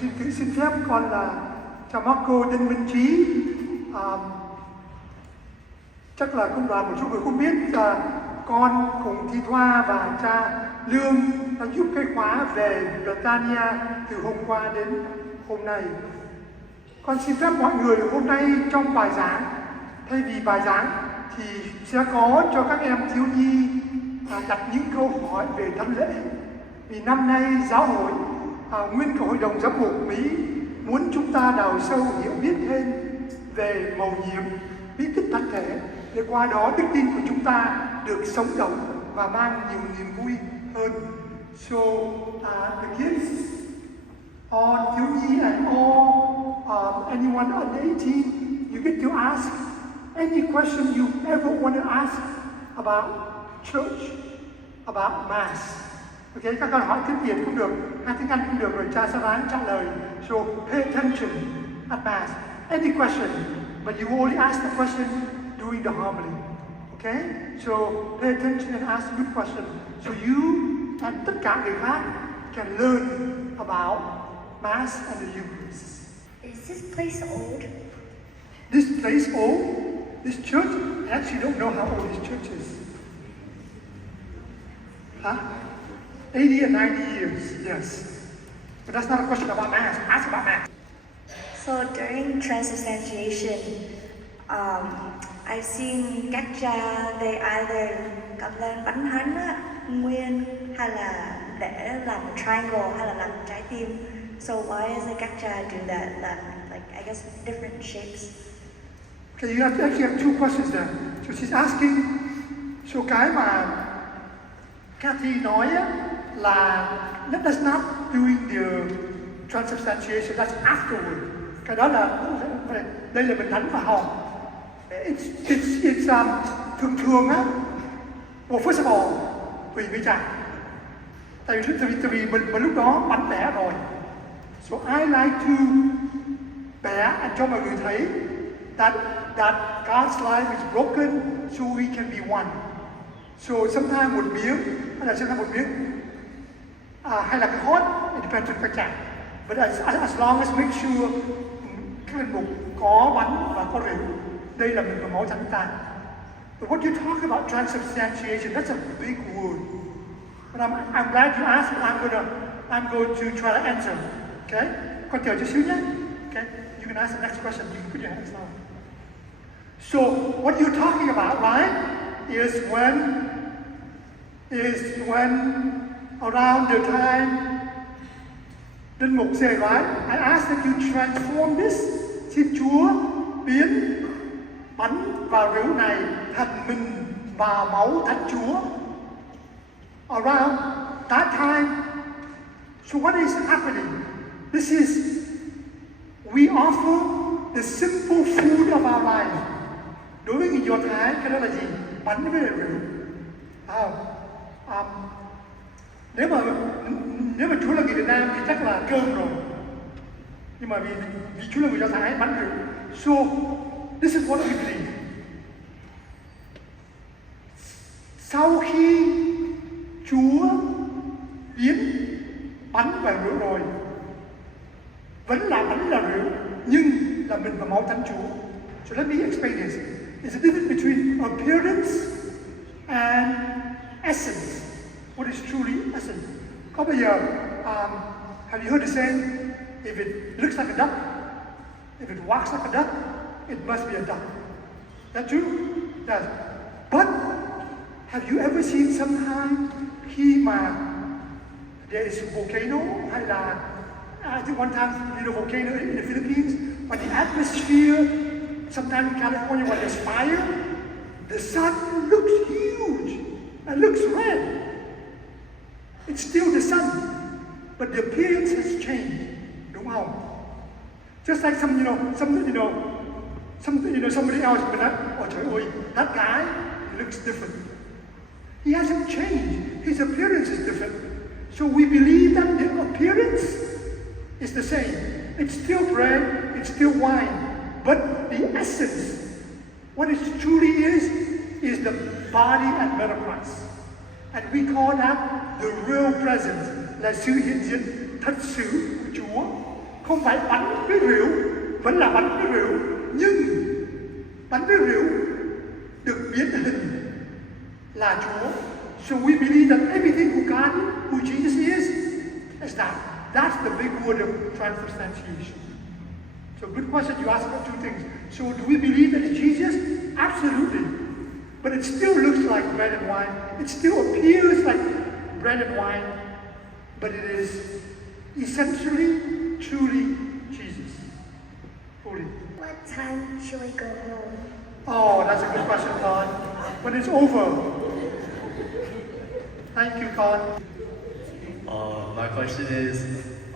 Xin phép con là cha Marco tên Minh Trí. Chắc là công đoàn một số người không biết là con cùng Thi Thoa và cha Lương đã giúp cái khóa về Britannia từ hôm qua đến hôm nay. Con xin phép mọi người hôm nay trong bài giảng, thay vì bài giảng thì sẽ có cho các em thiếu nhi đặt những câu hỏi về thánh lễ. Vì năm nay giáo hội, nguyên cả hội đồng giám mục Mỹ muốn chúng ta đào sâu hiểu biết thêm về mầu nhiệm, bí tích thánh thể, để qua đó đức tin của chúng ta được sống động và mang nhiều niềm vui hơn. So the kids, all thiếu nhi and all anyone under 18, you get to ask any question you ever want to ask about church, about mass. Okay, các con hỏi tiếng Việt cũng được, hay tiếng Anh cũng được, rồi cha sẽ ráng trả lời. So pay attention at mass. Any question, but you only ask the question during the homily. Okay? So pay attention and ask good question. So you and tất cả người khác can learn about mass and the Eucharist. Is this place old? This place old? This church? I actually don't know how old this church is. Huh? 80 and 90 years, yes. But that's not a question about mass. Ask about mass. So during transubstantiation, I've seen các cha they either cầm lên bánh thánh á, nguyên, hay là để làm triangle, hay là làm trái tim. So why is the các cha do that? Like I guess different shapes. Okay, you actually have two questions there. So she's asking. So cái mà Kathy nói á, là that's not during the transubstantiation, that's afterward. Cái đó là đây là mình thánh và hồng. It's thường á. Well, first of all, tùy với cha. Tại vì mình lúc đó bánh bẻ rồi. So I like to bẻ cho mọi người thấy that God's life is broken so we can be one. So sometimes một miếng, hay là sometimes một miếng, hay là cái hot, it depends on các cha. But as long as make sure các linh mục có bánh và có rượu, đây là mình và máu thánh ta. But what you talk about transubstantiation, that's a big word. But I'm glad you asked, but I'm going to try to answer. Okay? Con chờ chút xíu nhé. Okay? You can ask the next question. You can put your hands down. So what you're talking about, right, is when around the time linh mục say, right, I ask that you transform this. Xin Chúa biến bánh và rượu này thành mình và máu Thánh Chúa. Around that time, so what is happening? This is, we offer the simple food of our life. Đối với người Do Thái, cái đó là gì? Bánh với rượu. Nếu mà Chúa là người Việt Nam thì chắc là cơm rồi. Nhưng mà vì Chúa là người Do Thái, bánh rượu. So, this is what we believe. Sau khi Chúa biến bánh và rượu rồi, vẫn là bánh là rượu, nhưng là mình và máu Thánh Chúa. So let me explain this. There's a difference between appearance and essence. What is truly essence? Có bây giờ, have you heard the saying, if it looks like a duck, if it walks like a duck, it must be a duck. That's true? Yes. But have you ever seen sometime khi mà there is a volcano, hay là I think one time we did a volcano in the Philippines, when the atmosphere, sometimes in California when there's fire, the sun looks huge and looks red. It's still the sun, but the appearance has changed. Đúng không? Just like somebody else, but oh trời ơi, that guy, he looks different. He hasn't changed. His appearance is different. So we believe that the appearance is the same. It's still bread, it's still wine, but the essence, what it truly is the body and blood of Christ. And we call that the real presence, là sự hiện diện thật sự của Chúa. Không phải bánh với rượu, vẫn là bánh với rượu, nhưng bánh với rượu được biến hình là Chúa. So we believe that everything who God, who Jesus is that. That's the big word of transubstantiation. So good question, you asked about two things. So do we believe that it's Jesus? Absolutely. But it still looks like bread and wine. It still appears like bread and wine. But it is essentially, truly Jesus. Fully. What time should we go home? Oh, that's a good question, Con. When it's over. Thank you, Con. My question is,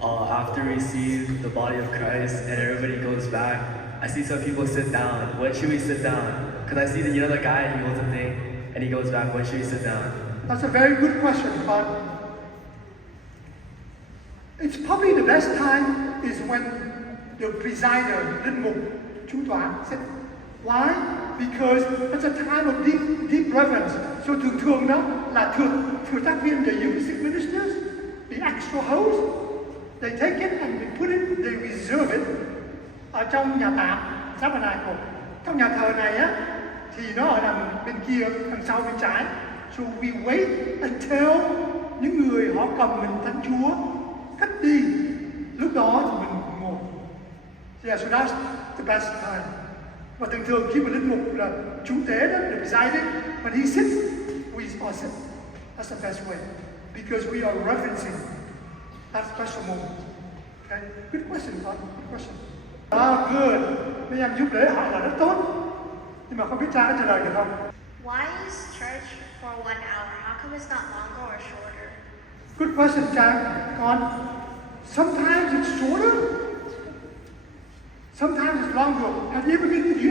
after we receive the body of Christ and everybody goes back, I see some people sit down. When should we sit down? Because I see that, you know, the guy, he holds a thing and he goes back. When should we sit down? That's a very good question, Con. It's probably the best time is when the presider, linh mục, chủ tọa, sit. Why? Because it's a time of deep reverence. So thường đó là thừa tác viên, the Eucharistic ministers, the extra host, they take it and they put it, they reserve it ở trong nhà tạm, tabernacle. Trong nhà thờ này á, thì nó ở đằng bên kia, đằng sau bên trái. So we wait until những người họ cầm mình Thánh Chúa cất đi. Lúc đó thì mình ngồi. Yeah, so that's the best time. Và thường khi mà linh mục là chủ tế đó, the presiding, when he sits, we all sit. That's the best way. Because we are reverencing that special moment. Okay? Good question, Con. Good question. Good. Mấy em giúp lễ hỏi là rất tốt. Nhưng mà không biết cha có trả lời được không? Why is church for 1 hour? How come it's not longer or shorter? Good question, cha. Con. Sometimes it's shorter. Sometimes it's longer. Have you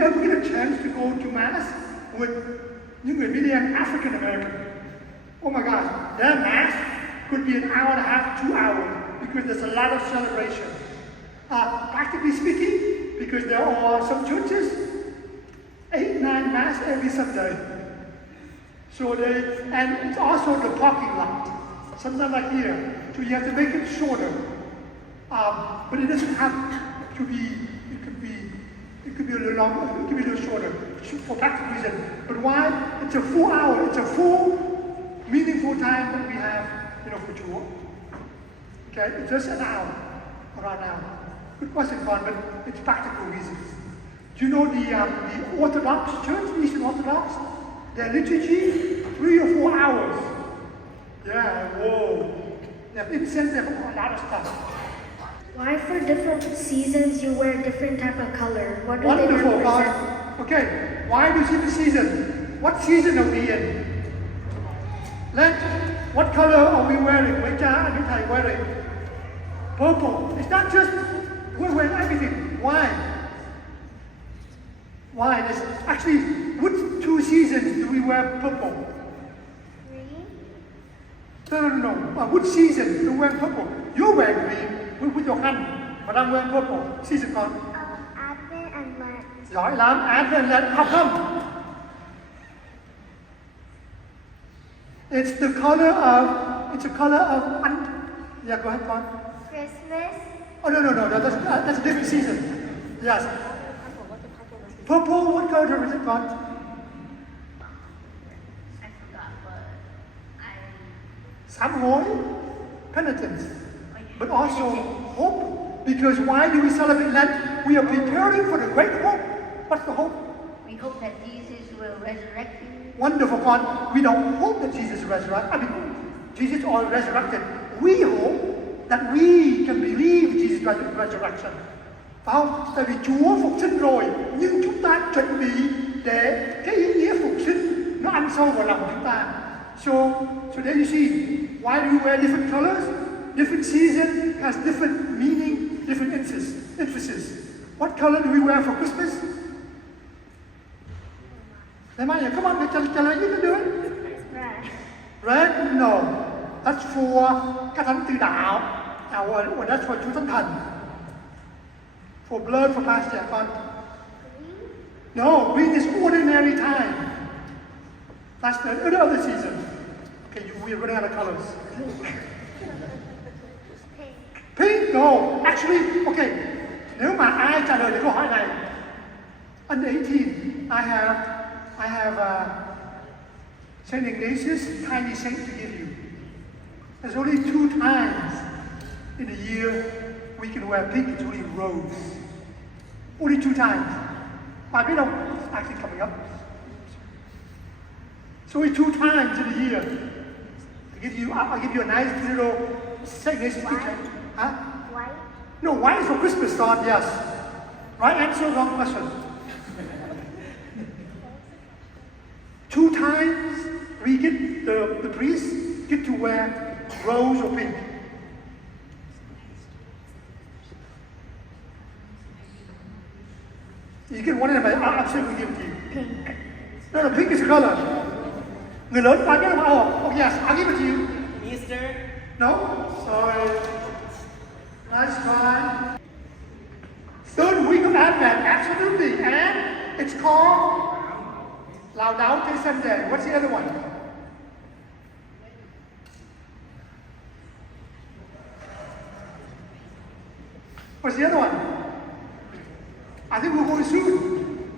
ever get a chance to go to Mass with những người Indian African American? Oh my God, their Mass could be an hour and a half, 2 hours, because there's a lot of celebration. Practically speaking, because there are some churches, 8, 9 Mass every Sunday. So and it's also the parking lot, something like here. So you have to make it shorter. But it doesn't have to be. It could be a little longer. It could be a little shorter for practical reason. But why? It's a full hour. It's a full, meaningful time that we have, for Chúa. Okay, it's just an hour, around an hour. Good question, Con, but it's practical reasons. Do you know the Orthodox Church, Eastern Orthodox? Their liturgy, 3 or 4 hours. Yeah, whoa. They have incense, they have a lot of stuff. Why for different seasons you wear different type of color? What do Wonderful, they God. represent? Okay, why do you see the season? What season are we in? Lent. What color are we wearing? Mấy cha, anh thầy wearing? Purple. It's not just, we're wearing everything. Why? Why? There's actually, which 2 seasons do we wear purple? Green? No. Which season do we wear purple? You're wearing green with your hand, but I'm wearing purple. Season, Con. Advent and Lent. Giỏi lắm, Advent and Lent. How come? It's a color of, yeah, go ahead, Con. Christmas? Oh, no, that's a different season. Yes. Purple, what color is it, Con? I forgot, but Sám hối, penitence, but also hope. Because why do we celebrate Lent? We are preparing for the great hope. What's the hope? We hope that Jesus will resurrect you. Wonderful, God. We don't hope that Jesus resurrected. Jesus already resurrected. We hope that we can believe Jesus' resurrection. Phải không? Tại vì Chúa phục sinh rồi, nhưng chúng ta chuẩn bị để cái ý nghĩa phục sinh nó ăn sâu vào lòng chúng ta. So there you see, why do we wear different colors? Different season has different meaning, different emphasis. What color do we wear for Christmas? Come on, you can do it. red. Red? No. That's for các thánh tử đạo. Or that's for Chúa Thánh Thần. For blood, for pasture. Con. No, green is ordinary time. That's the other season. Okay, we're running out of colors. Pink. Pink? No, actually, okay. Nếu mà ai trả lời được câu hỏi này, under 18, I have Saint Ignatius tiny saint to give you. There's only 2 times in a year we can wear pink. It's only rose. Only 2 times. But we don't actually coming up. It's only 2 times in a year. I'll give you a nice little Saint Ignatius picture. Huh? White. No, white is for Christmas time, yes. Right answer, wrong question. 2 times we get the priests get to wear rose or pink. You get one of them, I'm saying we give it to you. Pink. No, pink is a color. Người lớn ai biết không? Oh, yes, I'll give it to you. Easter. No? Sorry. Nice try. Third week of Advent, absolutely. And it's called Laudate Sunday. What's the other one? What's the other one? I think we're going soon.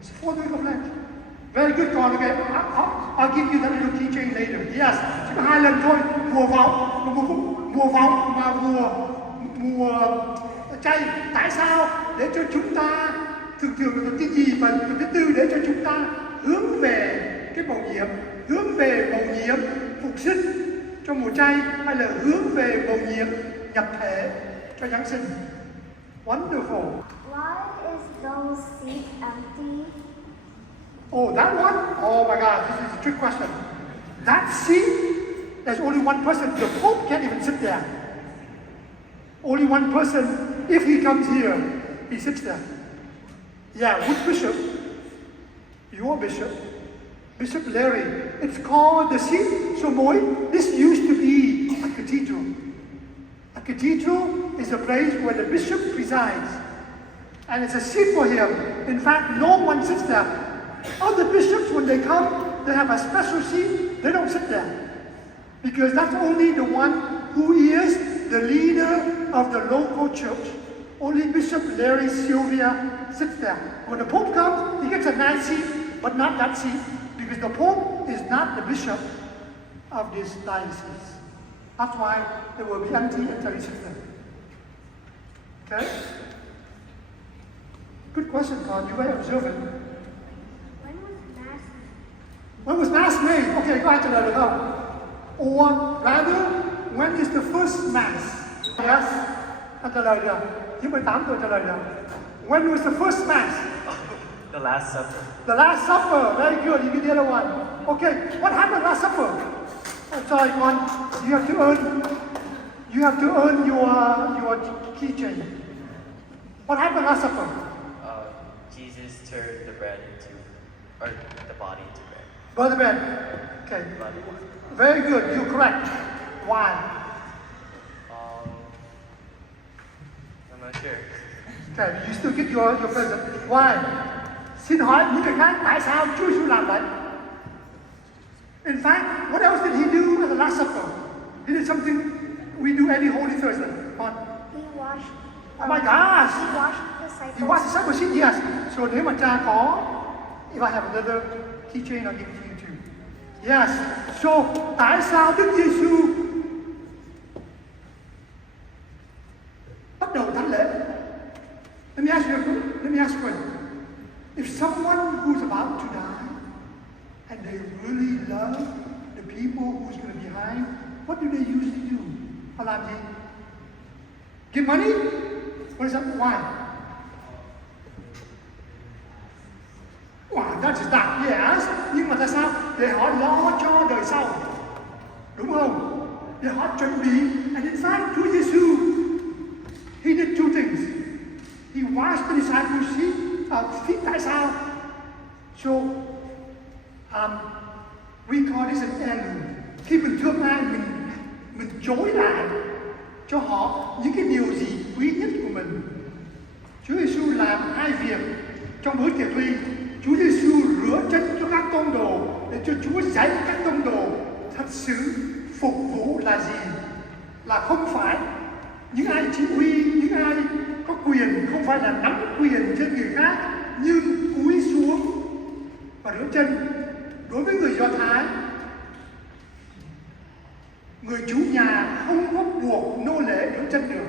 It's 4th week of Lent. Very good, con. Okay, I'll give you that little keychain later. Yes, chỉ có 2 lần thôi. Mùa vọng và mùa chay. Tại sao? Để cho chúng ta thường là cái gì và thứ tư để cho chúng ta hướng về cái mầu nhiệm, hướng về mầu nhiệm phục sinh trong mùa chay, hay là hướng về mầu nhiệm nhập thể cho Giáng sinh. Wonderful. Why is those seats empty? Oh, that one? Oh my God, this is a trick question. That seat, there's only one person. The Pope can't even sit there. Only one person. If he comes here, he sits there. Yeah, which bishop? Your bishop. Bishop Larry. It's called the seat. So this used to be a cathedral. A cathedral is a place where the bishop presides. And it's a seat for him. In fact, no one sits there. Other bishops, when they come, they have a special seat. They don't sit there. Because that's only the one who is the leader of the local church. Only Bishop Larry Sylvia sits there. When the Pope comes, he gets a nice seat, but not that seat. Because the Pope is not the bishop of this diocese. That's why there will be empty until he sits there. Okay? Good question, Con. You very observant. When was Mass made? Okay, có ai trả lời được không? Or rather, when is the first Mass? Yes, anh trả lời được. Chứ 18 tuổi trả lời được. When was the first Mass? The Last Supper. The Last Supper. Very good. You get the other one. Okay, what happened Last Supper? Oh, sorry, Con. You have to earn your keychain. What happened Last Supper? Jesus turned the bread or the body into bread. Brother Ben. Okay. Very good. You're correct. Why? I'm not sure. Okay, you still get your present. Why? Xin hỏi những người khác tại sao Chúa Giêsu làm vậy? In fact, what else did he do at the Last Supper? He did something we do every Holy Thursday. Come on. He washed. Oh my gosh! He washed the disciples. You watch the disciple sheet? Yes. So nếu mà cha có, if I have another keychain, I'll give it to you too. Yes. So tại sao Đức Giêsu bắt đầu thánh lễ? Let me ask you a question. If someone who's about to die and they really love the people who's going to be behind, what do they usually do? Họ làm gì? Give money? What is that? Why? Wow, that is that, yes. Nhưng mà tại sao? Để họ lo cho đời sau. Đúng không? Để họ chuẩn bị. And in fact, Chúa Giêsu, he did 2 things. He washed the disciples' feet. Tại sao? So, we call this an heirloom. Khi mình thương ai, mình chối lại cho họ những cái điều gì quý nhất của mình. Chúa Giêsu làm 2 việc trong bữa tiệc ly. Chúa Giêsu rửa chân cho các tông đồ để cho Chúa dạy các tông đồ thật sự phục vụ là gì? Là không phải Những ai chỉ huy, những ai có quyền không phải là nắm quyền trên người khác, nhưng cúi xuống và rửa chân. Đối với người Do Thái, người chủ nhà không có buộc nô lệ rửa chân được,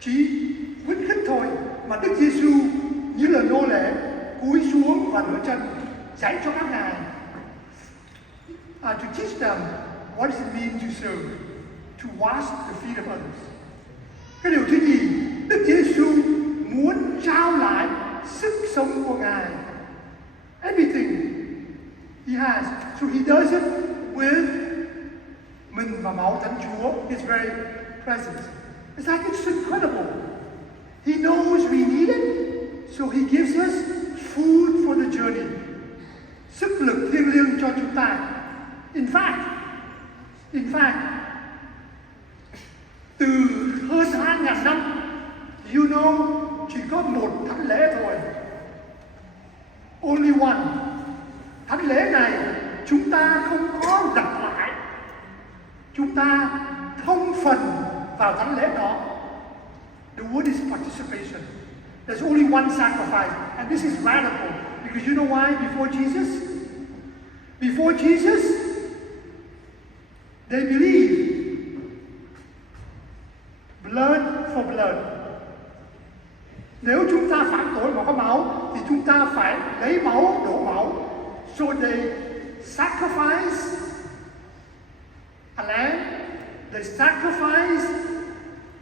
chỉ khuyến khích thôi. Mà Đức Giêsu như là nô lệ cúi xuống và rửa chân, dạy cho các ngài to teach them what does it mean to serve, to wash the feet of others. Cái điều thứ nhì, Đức Giêsu muốn trao lại sức sống của ngài, everything he has, so he does it with mình và máu Thánh Chúa, his very presence. It's like it's incredible. He knows we need it, so he gives us food for the journey. Sức lực thiêng liêng cho chúng ta. In fact, từ hơn 2.000 năm, you know, chỉ có một thánh lễ thôi. Only one. Thánh lễ này chúng ta không có đặt lại. Chúng ta thông phần vào thánh lễ đó. The word is participation. There's only one sacrifice, and this is radical. Because you know why? Before Jesus, they believe blood for blood. Nếu chúng ta phạm tội mà có máu, thì chúng ta phải lấy máu, đổ máu. So they sacrifice a lamb, they sacrifice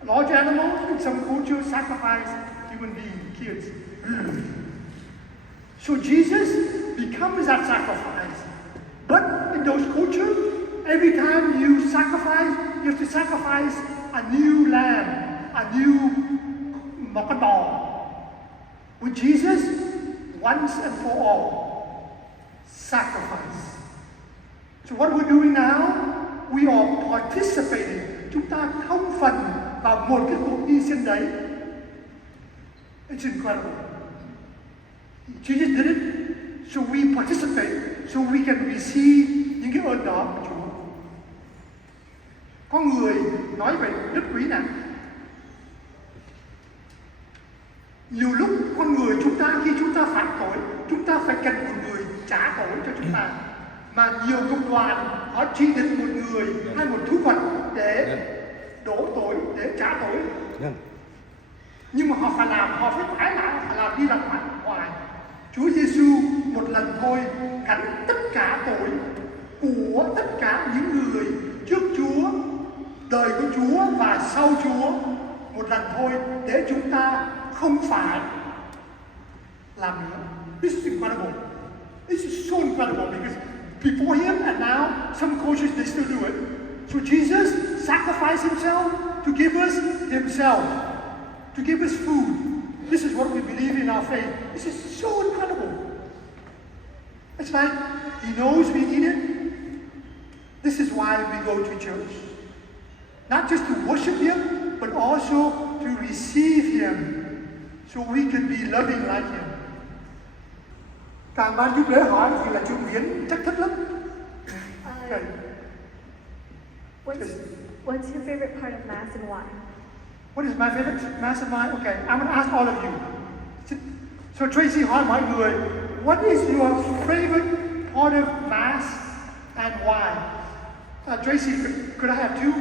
large animals, in some cultures sacrifice human beings, kids. So Jesus becomes that sacrifice. But in those cultures, every time you sacrifice, you have to sacrifice a new lamb, a new một con bò. With Jesus, once and for all, sacrifice. So what we're doing now, we are participating. Chúng ta thông phần vào một cái cuộc hy sinh đấy. It's incredible. Jesus did it, so we participate, so we can receive những cái ơn đó của Chúa. Có người nói về đức quý này. Nhiều lúc con người chúng ta khi chúng ta phạm tội, chúng ta phải cần một người trả tội cho chúng ta. Mà nhiều cộng đoàn họ chỉ định một người hay một thú vật để đổ tội, để trả tội. Nhưng mà họ phải làm, họ phải tái lại, họ phải làm đi làm lại hoài. Chúa Giêsu một lần thôi gánh tất cả tội của tất cả những người trước Chúa, đời của Chúa và sau Chúa một lần thôi, để chúng ta không phải làm nữa. This is incredible. This is so incredible because before him and now some cultures they still do it. So Jesus sacrificed himself to give us himself, to give us food. This is what we believe in our faith. This is so incredible. It's like he knows we need it. This is why we go to church. Not just to worship him, but also to receive him, so we can be loving like him. Càng ban giúp lễ hỏi thì là trường biến chắc thích lắm. Okay. What's your favorite part of Mass and why? What is my favorite Mass of mine? Okay, I'm going to ask all of you. So Tracy hỏi mọi người, what is your favorite part of Mass and why? Tracy, could I have two?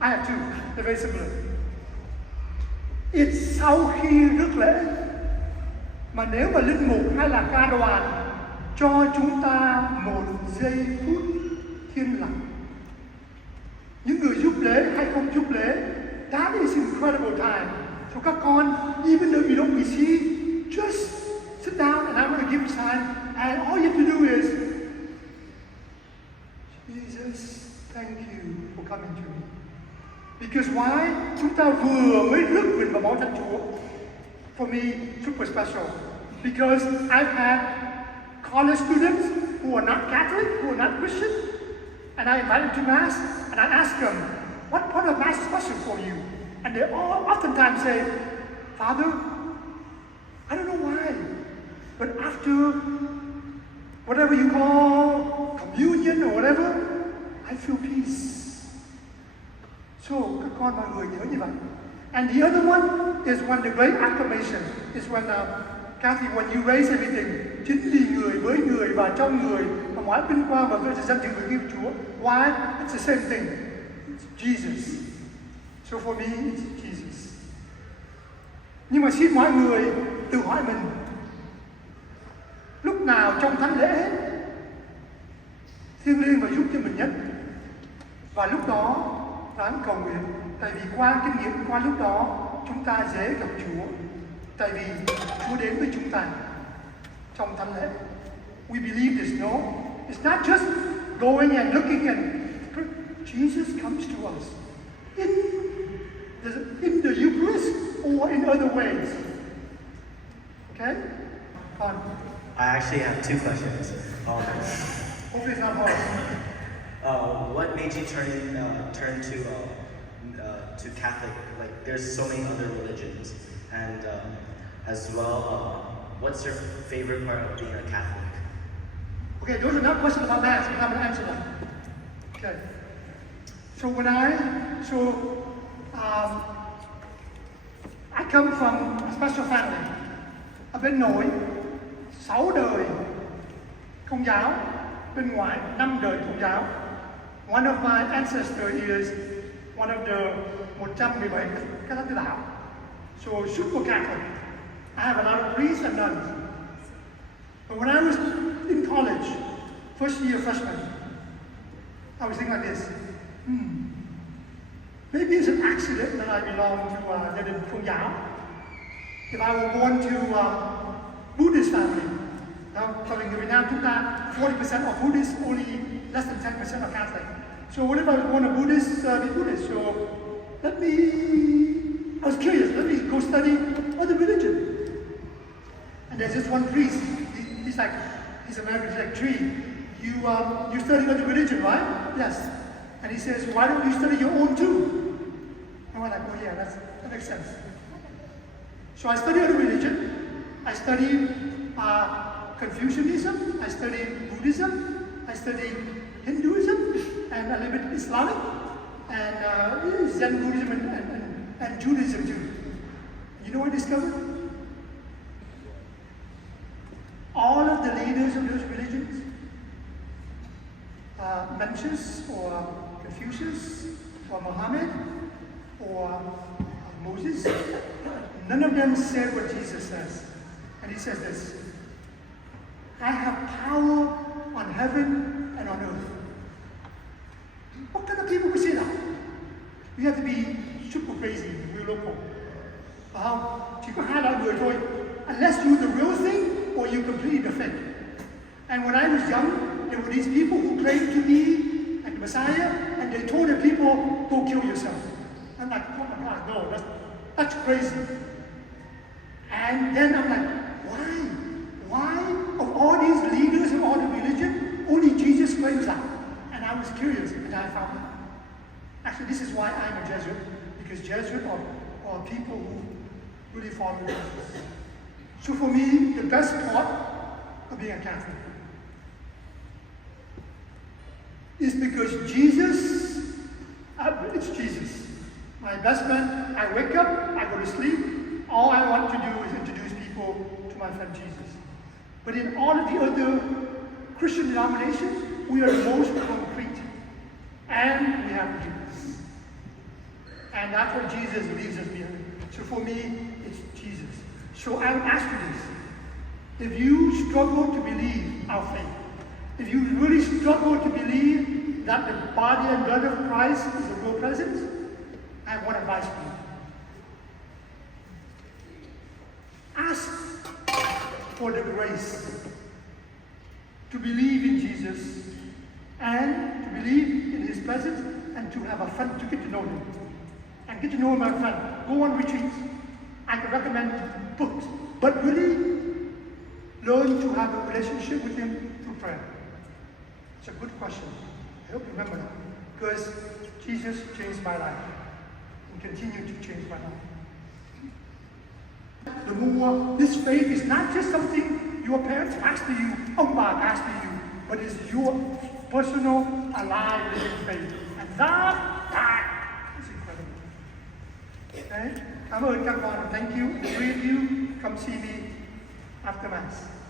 I have two. They're very similar. It's sau khi rước lễ, mà nếu mà linh mục hay là ca đoàn cho chúng ta một giây phút thiên lặng. Những người giúp lễ hay không giúp lễ, that is incredible time. So các con, even though you don't receive, just sit down and I'm going to give you time, and all you have to do is, Jesus, thank you for coming to me. Because why? Chúng ta vừa mới rước mình vào máu Thánh Chúa. For me, super special. Because I've had college students who are not Catholic, who are not Christian, and I invite them to Mass, and I ask them, what part of Mass is special for you? And they all oftentimes say, Father, I don't know why, but after whatever you call communion or whatever, I feel peace. So các con mọi người nhớ như vậy. And the other one is when the great acclamation is when Kathy, when you raise everything, chính vì người với người và trong người mà mọi vinh quang và vinh danh dự của Chúa. Why? It's the same thing. It's Jesus. So for me, it's Jesus. Nhưng mà xin mọi người tự hỏi mình, lúc nào trong thánh lễ thiêng liêng và giúp cho mình nhất? Và lúc đó ráng cầu nguyện, tại vì qua kinh nghiệm, qua lúc đó chúng ta dễ gặp Chúa, tại vì Chúa đến với chúng ta trong thánh lễ. We believe this, no? It's not just going and looking and Jesus comes to us in the Eucharist or in other ways. Okay? On. I actually have two questions. Hopefully it's not hard. What made you turn to Catholic? Like, there's so many other religions, and as well, what's your favorite part of being a Catholic? Okay, those are not questions about Mass, but I'm going to answer them. Okay. So I come from a special family. Ở bên nội 6 đời Công giáo, bên ngoại 5 đời Công giáo. One of my ancestors is one of the 117 các thánh đạo. So super Catholic. I have a lot of priests and nuns. But when I was in college, first year freshman, I was thinking like this. Maybe it's an accident that I belong to gia đình Công giáo. If I were born to Buddhist family, now telling người Việt Nam chúng ta 40% of Buddhists, only less than 10% are Catholic. So what if I was born a Buddhist, be Buddhist? So I was curious, let me go study other religion. And there's this one priest, he's American, he's like, Thie, you study other religion, right? Yes. And he says, why don't you study your own too? And I'm like, oh yeah, that makes sense. So I study other religion. I study Confucianism, I study Buddhism, I study Hinduism, and a little bit Islamic, and Zen Buddhism and Judaism too. You know what I discovered? All of the leaders of those religions, Mencius or Confucius or Muhammad or Moses, none of them said what Jesus says. And he says this, I have power on heaven and on earth. What kind of people would say that? We have to be super crazy, we're local. Chỉ có hai loại người thôi. Unless you're the real thing or you completely the fake. And when I was young, there were these people who claimed to be like the Messiah, and they told the people, go kill yourself. I'm like, oh my God, no, that's crazy. And then I'm like, why of all these leaders of all the religion, only Jesus claims that? And I was curious, and I found out. Actually, this is why I'm a Jesuit, because Jesuits are people who really follow Jesus. So for me, the best part of being a Catholic is because Jesus, it's Jesus. My best friend, I wake up, I go to sleep, all I want to do is introduce people to my friend Jesus. But in all of the other Christian denominations, we are most concrete. And we have Jesus. And that's what Jesus leaves us behind. So for me, it's Jesus. So I would ask you this. If you struggle to believe our faith, if you really struggle to believe that the body and blood of Christ is a real presence, I have one advice for you. Ask for the grace to believe in Jesus and to believe in His presence and to have a friend, to get to know Him. And get to know my friend. Go on retreats. I can recommend books. But really, learn to have a relationship with Him through prayer. It's a good question. I hope you remember that. Because Jesus changed my life and continue to change my life. The more, this faith is not just something your parents passed to you, passed to you, but it's your personal, alive, living faith. And that is incredible. Cảm ơn các con. Thank you. The three of you come see me after Mass.